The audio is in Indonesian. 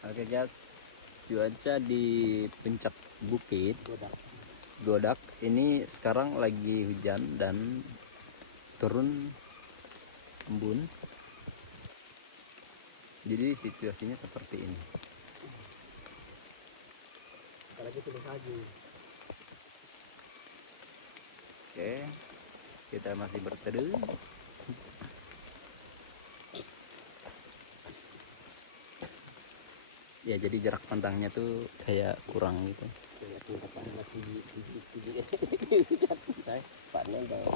Oke guys, cuaca di puncak bukit Godak ini sekarang lagi hujan dan turun embun. Jadi situasinya seperti ini. Apalagi tulis lagi. Oke, kita masih berteduh. Ya jadi jarak pandangnya tuh kayak kurang gitu. Saya panen dong.